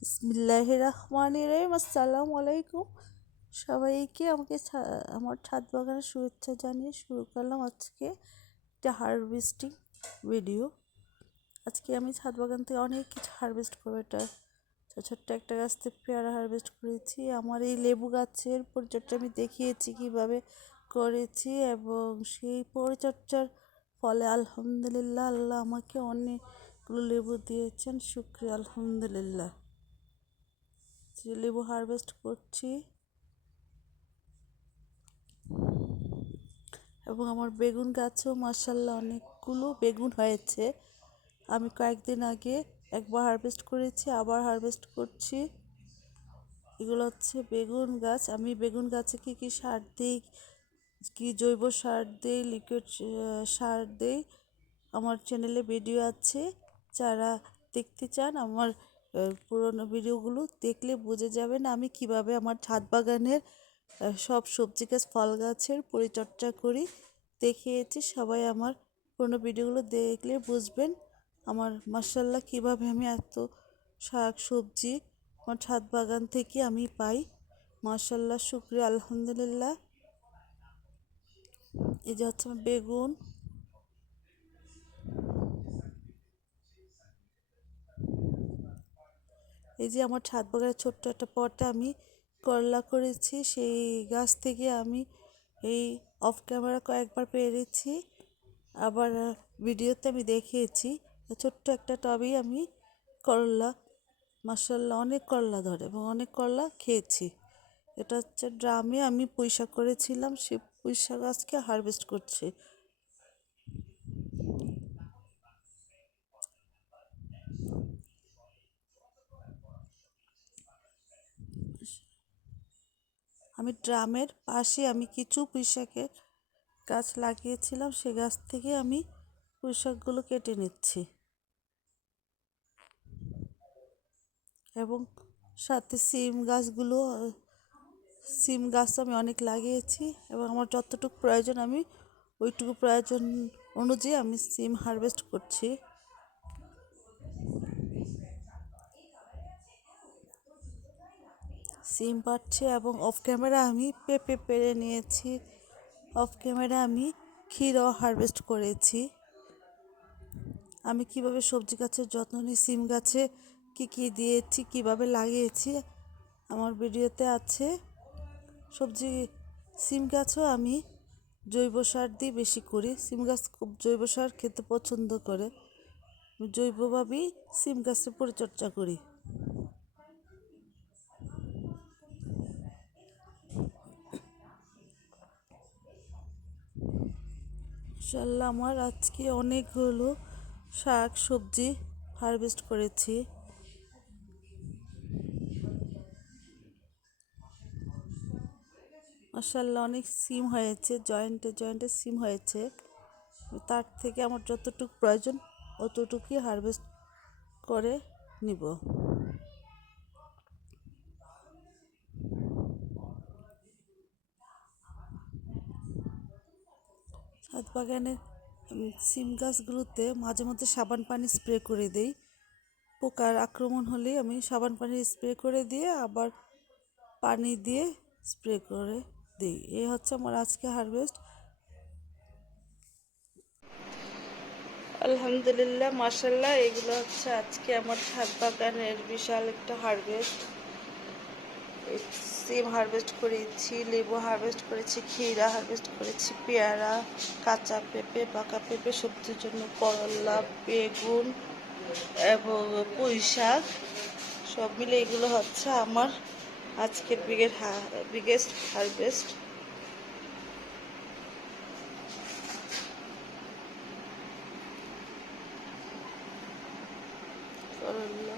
বিসমিল্লাহ রহমান রহিম আসসালামু আলাইকুম সবাইকে আমাকে আমার ছাদ বাগানের শুভেচ্ছা জানিয়ে শুরু করলাম আজকে একটা হারভেস্টিং ভিডিও আজকে আমি ছাদ বাগান থেকে অনেক কিছু হারভেস্ট করব। এটা ছোট্ট একটা গাছ থেকে পেয়ারা হারভেস্ট করেছি। আমার এই লেবু গাছের পরিচর্যা আমি দেখিয়েছি, কীভাবে করেছি এবং সেই পরিচর্যার ফলে আলহামদুলিল্লাহ আল্লাহ আমাকে অনেকগুলো লেবু দিয়েছেন। শুক্রিয়া, আলহামদুলিল্লাহ। লেবু হারভেস্ট করছি। এবং আমার বেগুন গাছেও মাসাল্লাহ অনেকগুলো বেগুন হয়েছে। আমি কয়েকদিন আগে একবার হারভেস্ট করেছি, আবার হারভেস্ট করছি। এগুলো হচ্ছে বেগুন গাছ। আমি বেগুন গাছে কী কী সার দিই, কী জৈব সার দিই, লিকুইড সার দিই, আমার চ্যানেলে ভিডিও আছে। যারা দেখতে চান আমার পুরোনো ভিডিওগুলো দেখলে বুঝে যাবেন আমি কীভাবে আমার ছাদ বাগানের সব সবজি গাছ, ফল গাছের পরিচর্যা করি। দেখিয়েছি, সবাই আমার পুরোনো ভিডিওগুলো দেখলে বুঝবেন আমার মার্শাল্লাহ কীভাবে আমি এত শাক সবজি আমার ছাদ বাগান থেকে আমি পাই। মার্শাল্লাহ শুক্রিয়া, আলহামদুলিল্লাহ। এই যে হচ্ছে আমার বেগুন এই যে আমার ছাদ বাগানের ছোট্ট একটা পটে আমি করলা করেছি, সেই গাছ থেকে আমি এই অফ ক্যামেরা কয়েকবার পেরেছি। আবার ভিডিওতে আমি দেখিয়েছি, ছোট্ট একটা টবেই আমি করলা মাসাল্লাহ অনেক করলা ধরে এবং অনেক করলা খেয়েছি। এটা হচ্ছে ড্রামে আমি পুঁইশাক করেছিলাম, সে পুঁইশাক গাছকে হারভেস্ট করছি। আমি ড্রামের পাশে আমি কিছু পুঁইশাকের গাছ লাগিয়েছিলাম, সে গাছ থেকে আমি পুঁইশাকগুলো কেটে নিচ্ছি। এবং সাথে সিম গাছগুলো, সিম গাছ আমি অনেক লাগিয়েছি এবং আমার যতটুকু প্রয়োজন আমি ওইটুকু প্রয়োজন অনুযায়ী আমি সিম হারভেস্ট করছি। সিম পাচ্ছে এবং অফ ক্যামেরা আমি পেঁপে পেরে নিয়েছি। অফ ক্যামেরা আমি ক্ষীরও হারভেস্ট করেছি। আমি কীভাবে সবজি গাছের যত্ন নিই, সিম গাছে কি কি দিয়েছি, কীভাবে লাগিয়েছি, আমার ভিডিওতে আছে। সবজি, সিম গাছও আমি জৈব সার দিয়ে বেশি করি। সিম গাছ খুব জৈব সার খেতে পছন্দ করে। জৈবভাবেই সিম গাছের পরিচর্যা করি। ইনশাল্লাহ আমার আজকে অনেকগুলো শাক সবজি হারভেস্ট করেছি। মাসাল্লাহ অনেক সিম হয়েছে জয়েন্টে জয়েন্টে সিম হয়েছে। তার থেকে আমার যতটুকু প্রয়োজন, অতটুকুই হারভেস্ট করে নিব। ছাদ বাগানের সিম গাছগুলোতে মাঝে মধ্যে সাবান পানি স্প্রে করে দেই। পোকার আক্রমণ হলে আমি সাবান পানি স্প্রে করে দিয়ে আবার পানি দিয়ে স্প্রে করে দিই। এই হচ্ছে আমার আজকে হারভেস্ট। আলহামদুলিল্লাহ মাসাল্লাহ এগুলো হচ্ছে আজকে আমার ছাদ বাগানের বিশাল একটা হারভেস্ট। সিম হারভেস্ট করেছি, লেবু হারভেস্ট করেছি, ক্ষীরা হারভেস্ট করেছি, পেয়ারা, কাঁচা পেঁপে, পাকা পেঁপে, সবজির জন্য করলা, বেগুন এবং পুঁই শাক, সব মিলে এগুলো হচ্ছে আমার আজকের বিগের বিগেস্ট হারভেস্ট করলা।